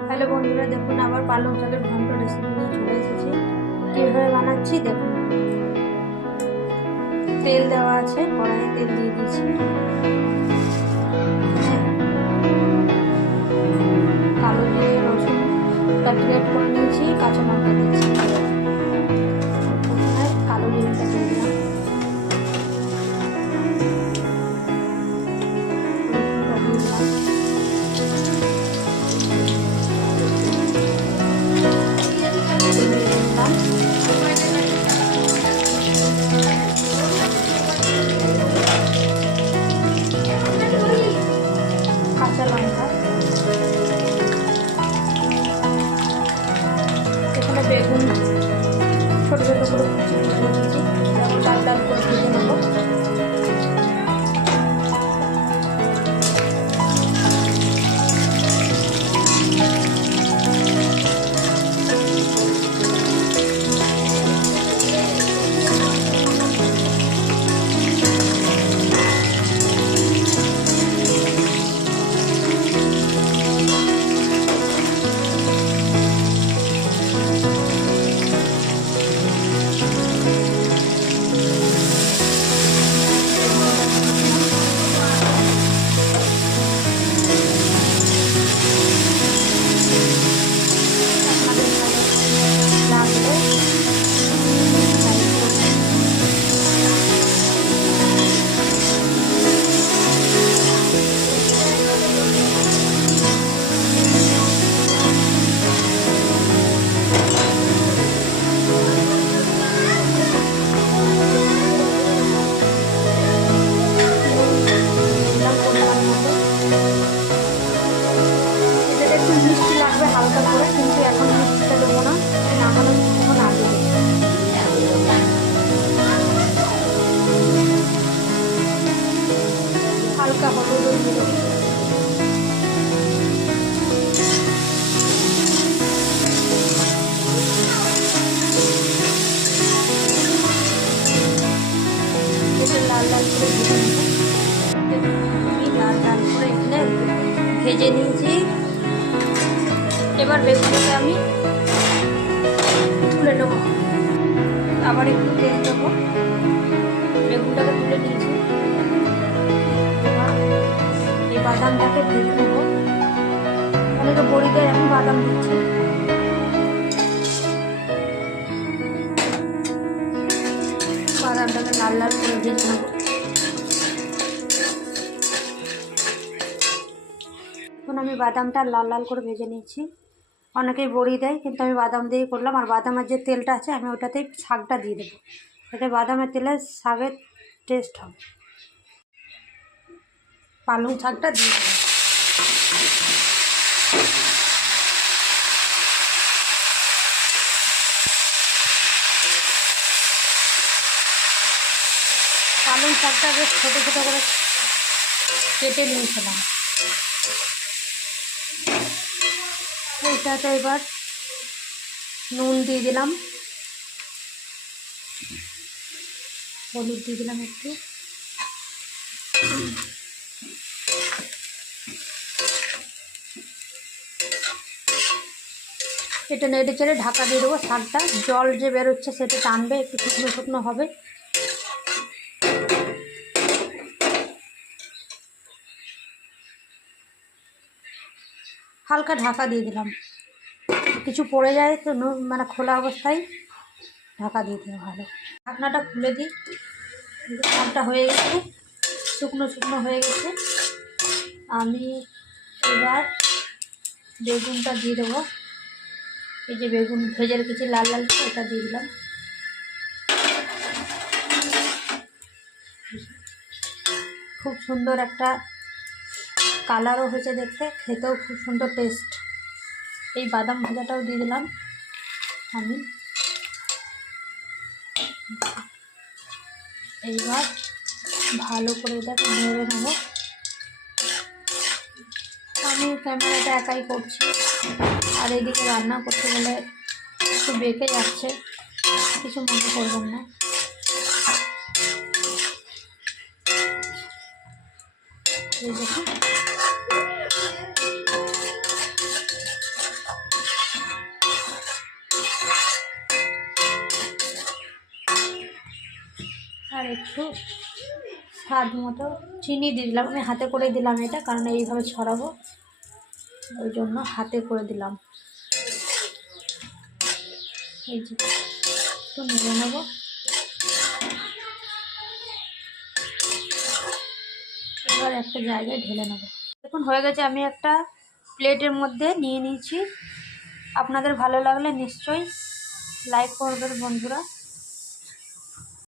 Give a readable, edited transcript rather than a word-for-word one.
Hello বন্ধুরা, দেখুন আবার পালং শাকের ঘন্ট রেসিপি নিয়ে চলে এসেছি। কীভাবে বানাচ্ছি দেখুন। তেল দেওয়া আছে, কড়াইয়ে তেল দিয়ে দিয়েছি। কালো জিরে রসুনটা গ্রেট করে নিয়েছি, কাঁচা লঙ্কা দিয়েছি। কালো জিরেটা দিয়ে দিলাম, রসুনটা দিয়ে দিলাম, কাঁচা লঙ্কা, এখানে বেগুন ছোটো ছোটো করে কুচি কুচি রেখেছি, যেমন লাল লাল করে ভেজে নেবো। হালকা করে, কিন্তু এখন মিষ্টিটা দেবো না, নামানোর সময় না দেবো। হালকা হলুদও দিয়ে দেবো। লাল লাল করে ভেজে নেবো। আমি লাল লাল করে এখানে ভেজে নিয়েছি। এবার বেগুনটাকে আমি তুলে নেবো, আবার একটু তেল দেবো। বেগুনটাকে তুলে নিয়েছি, এই বাদামটাকে ভেজে নেবো। অনেকে বড়ি দেয়, আমি বাদাম দিচ্ছি। বাদামটাকে লাল লাল করে ভেজে নেবো। এখন আমি বাদামটা লাল লাল করে ভেজে নিয়েছি। অনেকেই বড়ি দেয়, কিন্তু আমি বাদাম দিয়েই করলাম। আর বাদামের যে তেলটা আছে, আমি ওটাতেই শাকটা দিয়ে দেবো, যাতে বাদামের তেলে শাকের টেস্ট হবে। পালং শাকটা দিয়ে দেবো। পালং শাকটা বেশ ছোটো ছোটো করে কেটে নিয়েছিলাম। এইটাতে এবার নুন দিয়ে দিলাম, হলুদ দিয়ে দিলাম একটু, এটা নেড়ে চেড়ে ঢাকা দিয়ে দেবো। শাকটা জল যে বেরোচ্ছে সেটা টানবে, একটু শুকনো শুকনো হবে। হালকা ঢাকা দিয়ে দিলাম, কিছু পড়ে যায় তো, মানে খোলা অবস্থায় ঢাকা দিয়ে দিতে ভালো। ঢাকনাটা খুলে দিই। শাকটা হয়ে গেছে, শুকনো শুকনো হয়ে গেছে। আমি এবার বেগুনটা দিয়ে দেবো। এই যে বেগুন ভেজে রেখেছি লাল লাল করে, এটা দিয়ে দিলাম। খুব সুন্দর একটা কালারও হয়েছে দেখতে, খেতেও খুব সুন্দর টেস্ট। এই বাদাম ভাজাটাও দিয়ে দিলাম আমি। এইবার ভালো করে এটাকে নেড়ে নেবো। আমি ক্যামেরাটা একাই করছি, আর এইদিকে রান্না করতে গেলে একটু বেঁকে যাচ্ছে, কিছু মনে করবেন না। এই দেখুন আর একটু স্বাদ মতো চিনি দিয়ে দিলাম। আমি হাতে করে দিলাম এটা, কারণ এইভাবে ছড়াবো, ওই জন্য হাতে করে দিলাম। এই যে একটু নেড়ে নেবো। এবার একটা জায়গায় ঢেলে নেবো। এখন হয়ে গেছে, আমি একটা প্লেটের মধ্যে নিয়ে নিয়েছি। আপনাদের ভালো লাগলে নিশ্চয়ই লাইক করবেন বন্ধুরা।